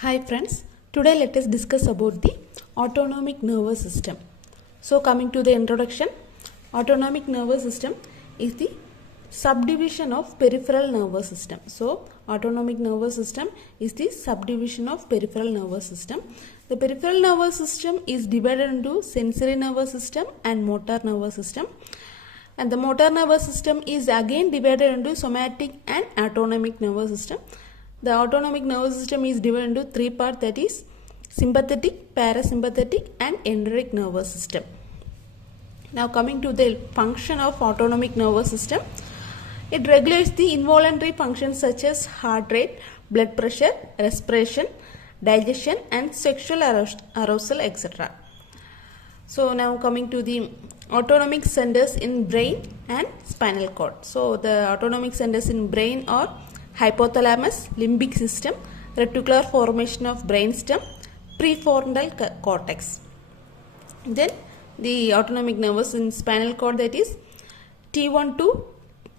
Hi friends, today let us discuss about the autonomic nervous system. So coming to the introduction, autonomic nervous system is the subdivision of peripheral nervous system. So autonomic nervous system is the subdivision of peripheral nervous system. The peripheral nervous system is divided into sensory nervous system and motor nervous system. And the motor nervous system is again divided into somatic and autonomic nervous system. The autonomic nervous system is divided into three parts, that is sympathetic, parasympathetic and enteric nervous system. Now coming to the function of autonomic nervous system, it regulates the involuntary functions such as heart rate, blood pressure, respiration, digestion and sexual arousal, etc. So now coming to the autonomic centers in brain and spinal cord. So the autonomic centers in brain are hypothalamus, limbic system, reticular formation of brainstem, prefrontal cortex. Then the autonomic nervous in spinal cord, that is T1 to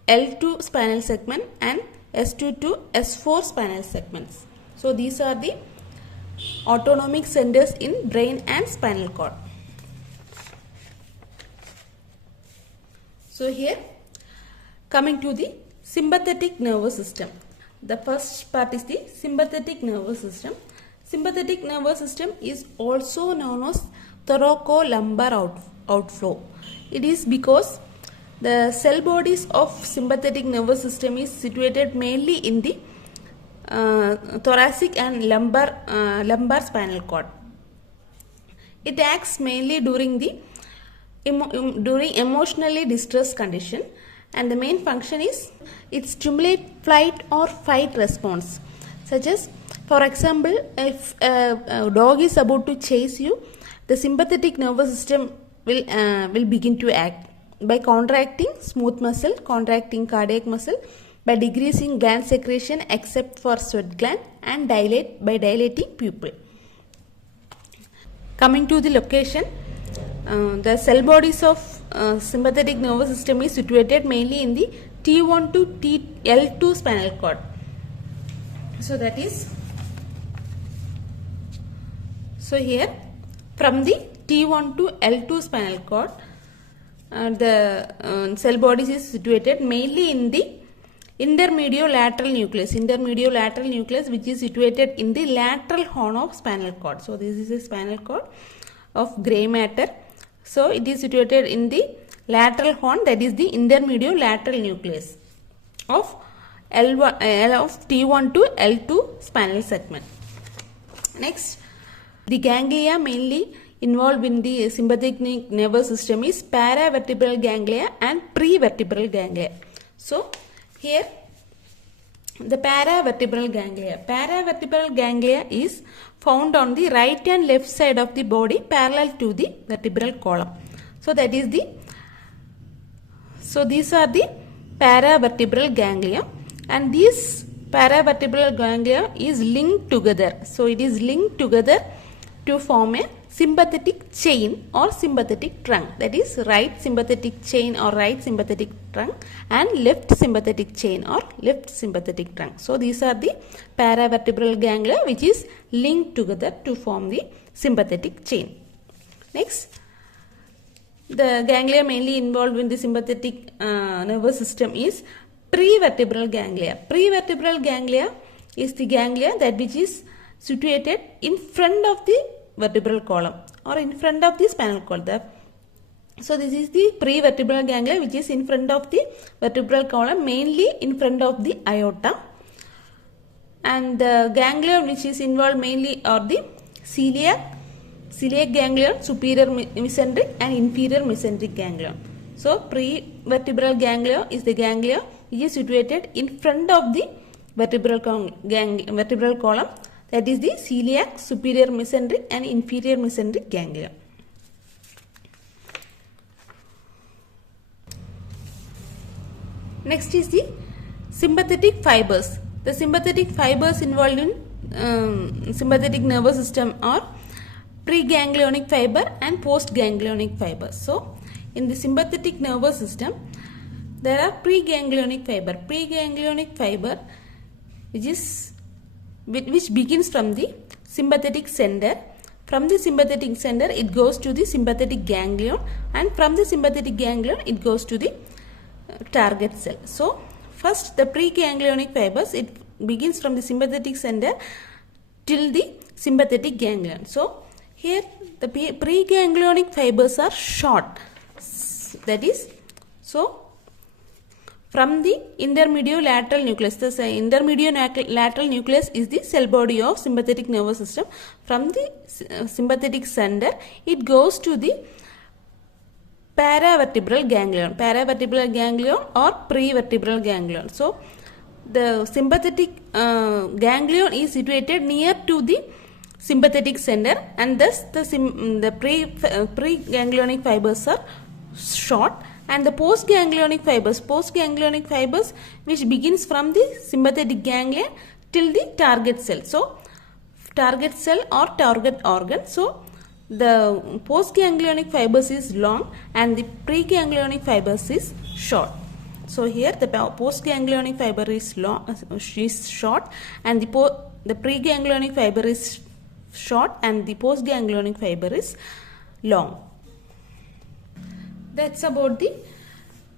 L2 spinal segment and S2 to S4 spinal segments. So these are the autonomic centers in brain and spinal cord. So here coming to the sympathetic nervous system. The first part is the sympathetic nervous system. Sympathetic nervous system is also known as thoracolumbar outflow. It is because the cell bodies of sympathetic nervous system is situated mainly in the thoracic and lumbar spinal cord. It acts mainly during emotionally distressed condition, and the main function is it stimulates flight or fight response, such as, for example, if a dog is about to chase you, the sympathetic nervous system will begin to act by contracting smooth muscle, contracting cardiac muscle, by decreasing gland secretion except for sweat gland, and by dilating pupil. Coming to the location, the cell bodies of sympathetic nervous system is situated mainly in the T1 to L2 spinal cord. So that is, so here from the T1 to L2 spinal cord, the cell bodies is situated mainly in the intermediolateral nucleus, which is situated in the lateral horn of spinal cord. So this is a spinal cord of grey matter. So it is situated in the lateral horn, that is the intermediolateral nucleus of T1 to L2 spinal segment. Next, the ganglia mainly involved in the sympathetic nervous system is paravertebral ganglia and prevertebral ganglia. So here the paravertebral ganglia is found on the right and left side of the body parallel to the vertebral column. So that is these are the paravertebral ganglia, and these paravertebral ganglia is linked together. So it is linked together to form a sympathetic chain or sympathetic trunk, that is right sympathetic chain or right sympathetic trunk and left sympathetic chain or left sympathetic trunk. So these are the paravertebral ganglia which is linked together to form the sympathetic chain. Next, the ganglia mainly involved in the sympathetic nervous system is prevertebral ganglia. Prevertebral ganglia is the ganglia that which is situated in front of the vertebral column or in front of the spinal cord. So this is the prevertebral ganglia which is in front of the vertebral column, mainly in front of the aorta. And the ganglia which is involved mainly are the celiac ganglion, superior mesenteric and inferior mesenteric ganglion. So prevertebral ganglia is the ganglia which is situated in front of the vertebral column, that is the celiac, superior mesenteric and inferior mesenteric ganglia. Next is the sympathetic fibers. The sympathetic fibers involved in sympathetic nervous system are preganglionic fiber and postganglionic fiber. So in the sympathetic nervous system there are preganglionic fiber which begins from the sympathetic center. From the sympathetic center it goes to the sympathetic ganglion, and from the sympathetic ganglion it goes to the target cell. So first the preganglionic fibers, it begins from the sympathetic center till the sympathetic ganglion. So here the preganglionic fibers are short, that is, so from the intermediolateral nucleus. The intermediolateral nucleus is the cell body of sympathetic nervous system. From the sympathetic center it goes to the paravertebral ganglion or prevertebral ganglion. So the sympathetic ganglion is situated near to the sympathetic center, and thus the preganglionic fibers are short, and the postganglionic fibers which begins from the sympathetic ganglion till the target cell. So target cell or target organ. So the postganglionic fibers is long and the preganglionic fibers is short. So here the postganglionic fiber is long, is short, and the preganglionic fiber is short, and the postganglionic fiber is long. That's about the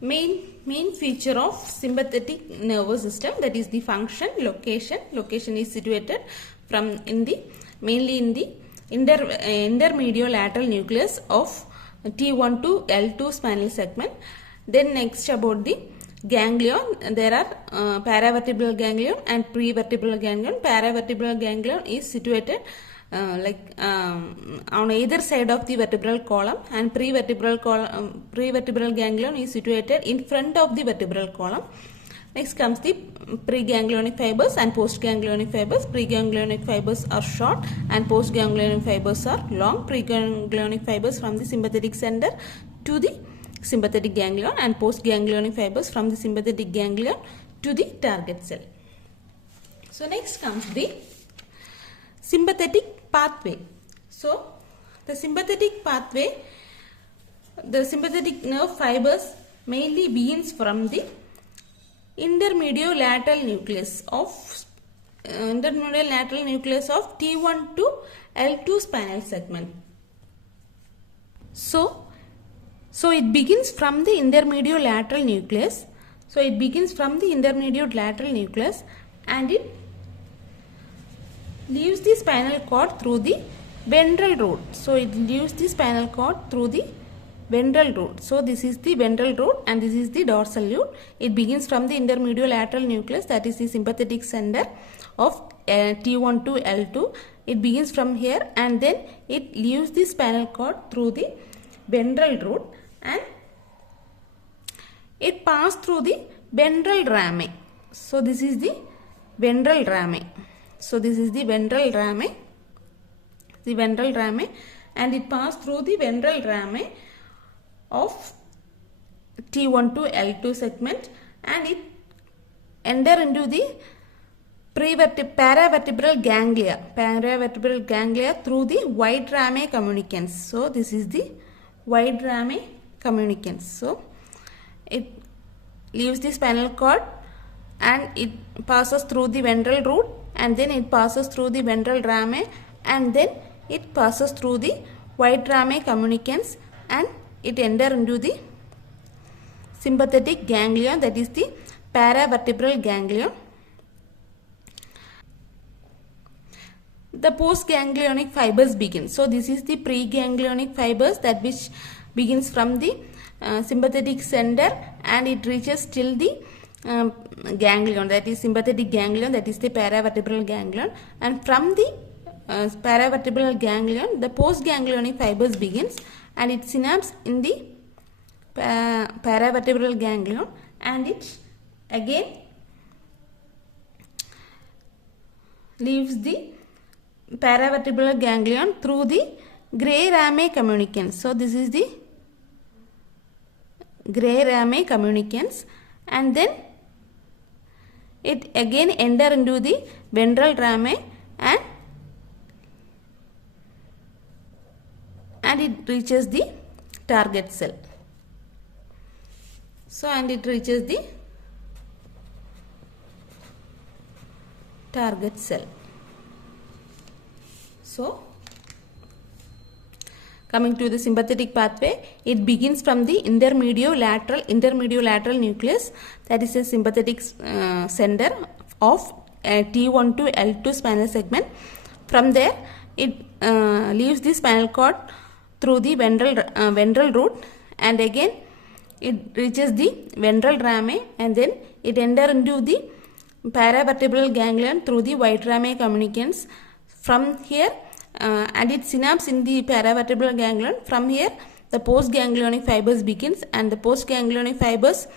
main feature of sympathetic nervous system, that is the function. Location is situated mainly in the intermediolateral nucleus of T1 to L2 spinal segment. Then next about the ganglion, there are paravertebral ganglion and prevertebral ganglion. Paravertebral ganglion is situated on either side of the vertebral column, and prevertebral ganglion is situated in front of the vertebral column. Next comes the preganglionic fibers and postganglionic fibers. Preganglionic fibers are short and postganglionic fibers are long. Preganglionic fibers from the sympathetic center to the sympathetic ganglion, and postganglionic fibers from the sympathetic ganglion to the target cell. So next comes the sympathetic pathway. So the sympathetic pathway, the sympathetic nerve fibers mainly begins from the intermediolateral nucleus of T1 to L2 spinal segment. So it begins from the intermediolateral nucleus. And it leaves the spinal cord through the ventral root. So this is the ventral root and this is the dorsal root. It begins from the intermediolateral nucleus, that is the sympathetic center of T1 to L2. It begins from here, and then it leaves the spinal cord through the ventral root, and it passes through the ventral rami. So this is the ventral rami. And it passes through the ventral rami of T1 to L2 segment, and it enter into the paravertebral ganglia through the wide rami communicans. So this is the wide rami communicans. So it leaves the spinal cord and it passes through the ventral root, and then it passes through the ventral rami, and then it passes through the wide rami communicans, and it enter into the sympathetic ganglion, that is the paravertebral ganglion. The postganglionic fibers begin. So this is the preganglionic fibers, that which begins from the sympathetic center and it reaches till the ganglion, that is sympathetic ganglion, that is the paravertebral ganglion, and from the paravertebral ganglion the postganglionic fibers begins, and it synapses in the paravertebral ganglion, and it again leaves the paravertebral ganglion through the gray rami communicans. So this is the gray rami communicans, and then it again enter into the ventral rami, and it reaches the target cell. So and it reaches the target cell. So coming to the sympathetic pathway, it begins from the intermediolateral nucleus, that is a sympathetic center of T1 to L2 spinal segment. From there, it leaves the spinal cord through the ventral root, and again it reaches the ventral rami, and then it enters into the paravertebral ganglion through the white rami communicants. From here, and it synapse in the paravertebral ganglion. From here, the postganglionic fibers begins, and the postganglionic fibers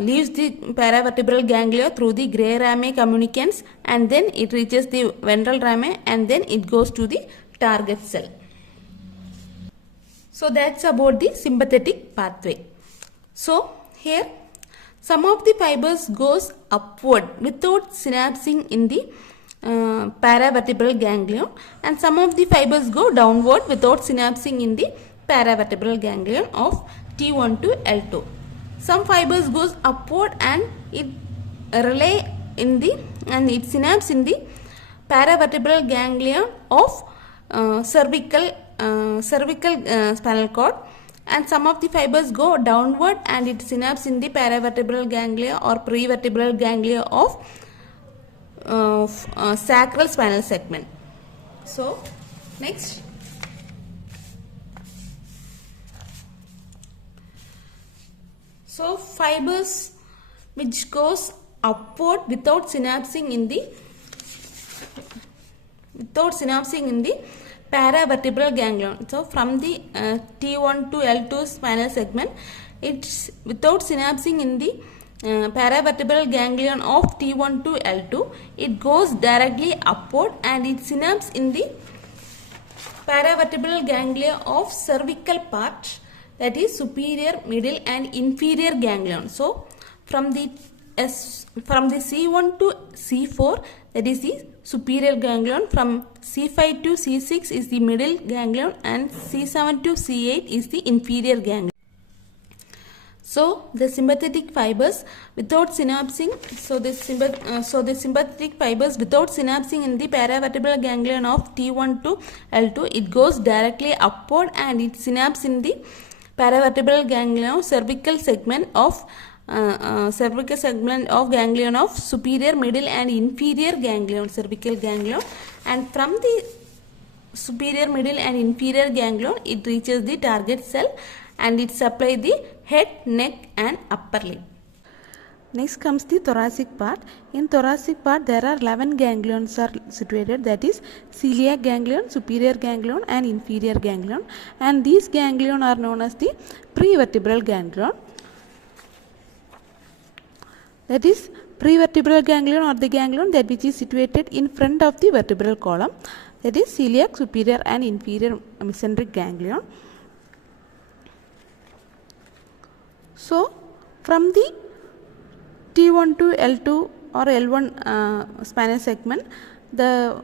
leaves the paravertebral ganglia through the gray rami communicants, and then it reaches the ventral rami, and then it goes to the target cell. So that's about the sympathetic pathway. So here some of the fibers goes upward without synapsing in the paravertebral ganglion, and some of the fibers go downward without synapsing in the paravertebral ganglion of T1 to L2. Some fibers goes upward and it relay in the it synapse in the paravertebral ganglion of cervical spinal cord, and some of the fibers go downward and it synapse in the paravertebral ganglia or prevertebral ganglia of sacral spinal segment. So next, so fibers which goes upward without synapsing in the paravertebral ganglion. So from the T1 to L2 spinal segment, it's without synapsing in the paravertebral ganglion of T1 to L2, it goes directly upward and it synapse in the paravertebral ganglia of cervical part, that is superior, middle and inferior ganglion. So from the C1 to C4, that is the superior ganglion. From C5 to C6 is the middle ganglion, and C7 to C8 is the inferior ganglion. So the sympathetic fibers without synapsing, so the sympathetic fibers without synapsing in the paravertebral ganglion of T1 to L2, it goes directly upward and it synapse in the paravertebral ganglion of cervical segment of ganglion of superior, middle and inferior ganglion, cervical ganglion, and from the superior, middle and inferior ganglion, it reaches the target cell and it supplies the head, neck and upper lip. Next comes the thoracic part. In thoracic part, there are 11 ganglions are situated, that is celiac ganglion, superior ganglion and inferior ganglion, and these ganglion are known as the prevertebral ganglion. That is prevertebral ganglion or the ganglion that which is situated in front of the vertebral column, that is celiac, superior and inferior mesenteric ganglion. So from the T1 to L2 or L1 spinal segment, the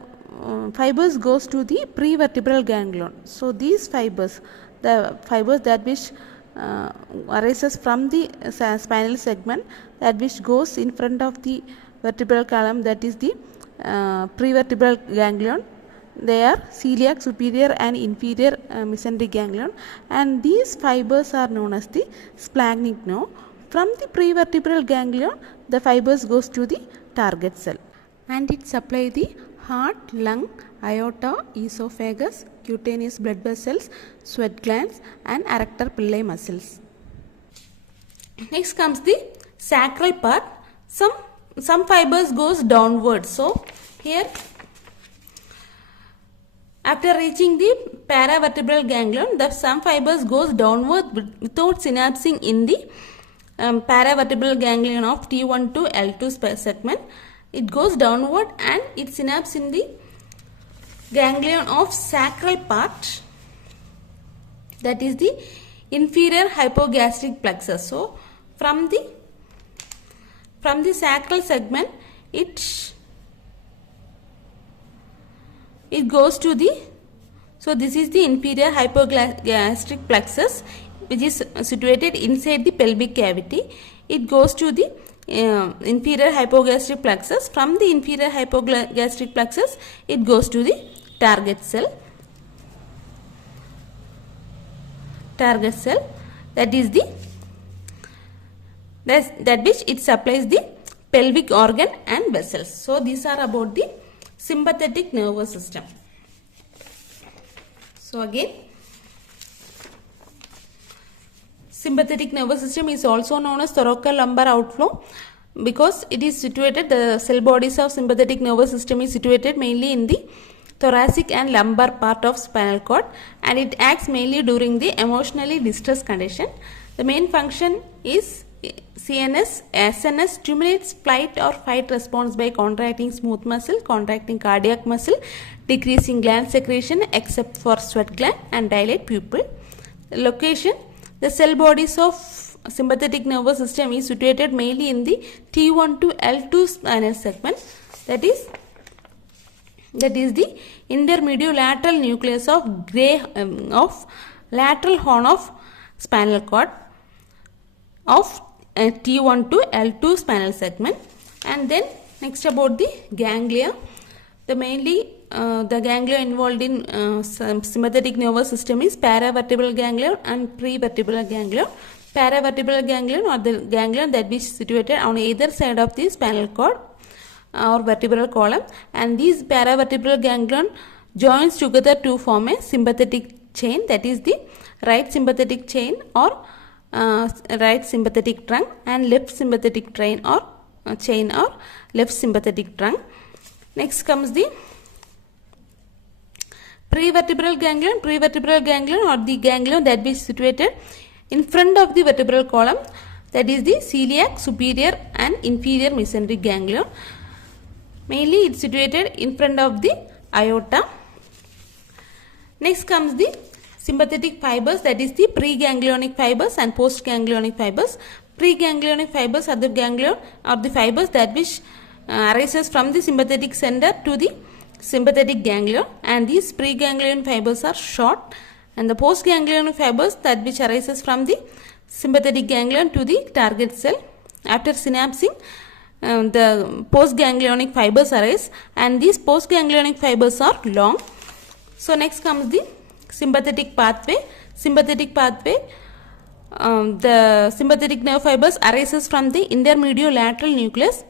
fibers goes to the prevertebral ganglion. So these fibers, the fibers that which arises from the spinal segment, that which goes in front of the vertebral column, that is the prevertebral ganglion. They are celiac, superior and inferior mesenteric ganglion, and these fibers are known as the splagnic nerve. From the prevertebral ganglion, the fibers goes to the target cell and it supply the heart, lung, aorta, esophagus, cutaneous blood vessels, sweat glands and arrector pillae muscles. Next comes the sacral part. Some fibers goes downward. So here, after reaching the paravertebral ganglion, some fibers goes downward without synapsing in the paravertebral ganglion of T1 to L2 segment. It goes downward and it synapse in the ganglion of sacral part, that is the inferior hypogastric plexus. So from the sacral segment, it goes to the, so this is the inferior hypogastric plexus which is situated inside the pelvic cavity. It goes to the inferior hypogastric plexus. From the inferior hypogastric plexus, it goes to the target cell. Target cell, that is the that which it supplies the pelvic organ and vessels. So these are about the sympathetic nervous system. So again, sympathetic nervous system is also known as thoracolumbar outflow because it is situated, the cell bodies of sympathetic nervous system is situated mainly in the thoracic and lumbar part of spinal cord, and it acts mainly during the emotionally distressed condition. The main function is SNS stimulates flight or fight response by contracting smooth muscle, contracting cardiac muscle, decreasing gland secretion except for sweat gland, and dilate pupil. The location, the cell bodies of sympathetic nervous system is situated mainly in the T1 to L2 spinal segment, that is the intermediolateral nucleus of lateral horn of spinal cord of T1 to L2 spinal segment. And then next about the ganglia. The ganglia involved in sympathetic nervous system is paravertebral ganglion and prevertebral ganglion. Paravertebral ganglion or the ganglion that is situated on either side of the spinal cord or vertebral column, and these paravertebral ganglion joins together to form a sympathetic chain, that is the right sympathetic chain or right sympathetic trunk, and left sympathetic chain or left sympathetic trunk. Next comes the prevertebral ganglion. Prevertebral ganglion or the ganglion that is situated in front of the vertebral column, that is the celiac superior and inferior mesenteric ganglion. Mainly it is situated in front of the aorta. Next comes the sympathetic fibers, that is the preganglionic fibers and postganglionic fibers. Preganglionic fibers are the ganglion or the fibers that which arises from the sympathetic center to the sympathetic ganglion, and these preganglion fibers are short, and the postganglionic fibers that which arises from the sympathetic ganglion to the target cell. After synapsing, the postganglionic fibers arise, and these postganglionic fibers are long. So next comes the sympathetic pathway. Sympathetic pathway, the sympathetic nerve fibers arises from the intermediolateral nucleus,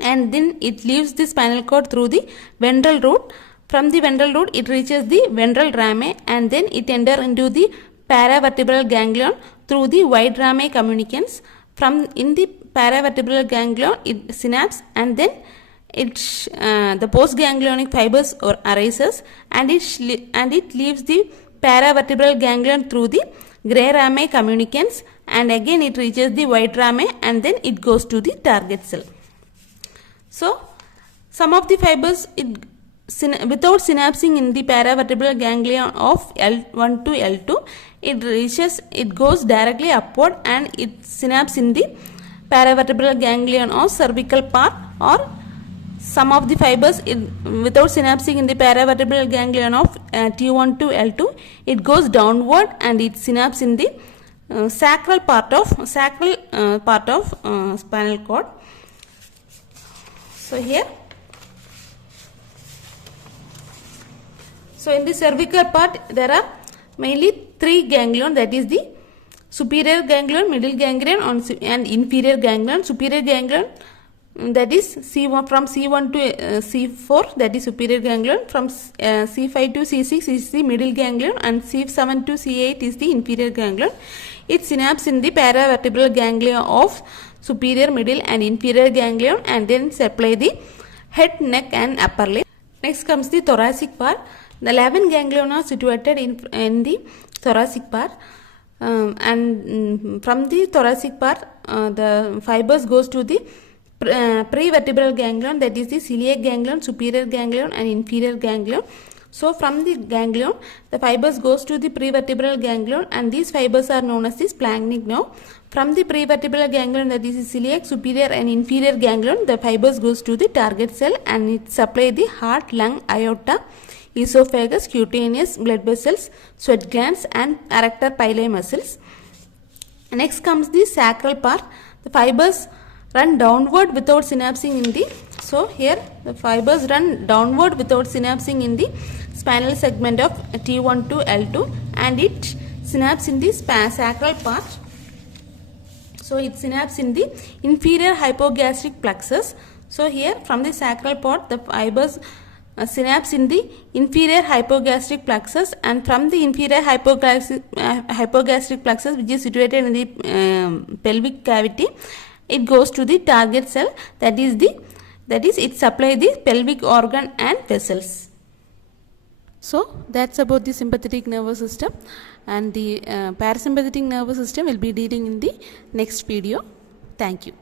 and then it leaves the spinal cord through the ventral root. From the ventral root it reaches the ventral rami, and then it enters into the paravertebral ganglion through the wide rami communicants. From in the paravertebral ganglion it synapses, and then the postganglionic fibers arises, and it leaves the paravertebral ganglion through the gray rami communicants, and again it reaches the wide rami, and then it goes to the target cell. So some of the fibers without synapsing in the paravertebral ganglion of L1 to L2, it goes directly upward and it synapses in the paravertebral ganglion of cervical part, or some of the fibers without synapsing in the paravertebral ganglion of T1 to L2, it goes downward and it synapses in the sacral part of spinal cord. So here, so in the cervical part there are mainly three ganglion, that is the superior ganglion, middle ganglion and inferior ganglion. Superior ganglion, that is C1 from C1 to C4, that is superior ganglion. From C5 to C6 is the middle ganglion, and C7 to C8 is the inferior ganglion. It synapses in the paravertebral ganglia of superior, middle and inferior ganglion, and then supply the head, neck and upper limb. Next comes the thoracic part. The 11 ganglion are situated in the thoracic part, and from the thoracic part the fibers goes to the prevertebral ganglion, that is the celiac ganglion, superior ganglion and inferior ganglion. So from the ganglion the fibers goes to the prevertebral ganglion, and these fibers are known as the splanchnic nerve. From the prevertebral ganglion, that is the celiac, superior and inferior ganglion, the fibers goes to the target cell, and it supply the heart, lung, aorta, esophagus, cutaneous, blood vessels, sweat glands and arrector pili muscles. Next comes the sacral part. The fibers run downward without synapsing in the So here the fibers run downward without synapsing in the spinal segment of T1 to L2, and it synapses in the sacral part. So it synapses in the inferior hypogastric plexus. So here from the sacral part the fibers synapse in the inferior hypogastric plexus, and from the inferior hypogastric plexus, which is situated in the pelvic cavity, it goes to the target cell, that is it supply the pelvic organ and vessels. So that's about the sympathetic nervous system, and the parasympathetic nervous system will be dealing in the next video. Thank you.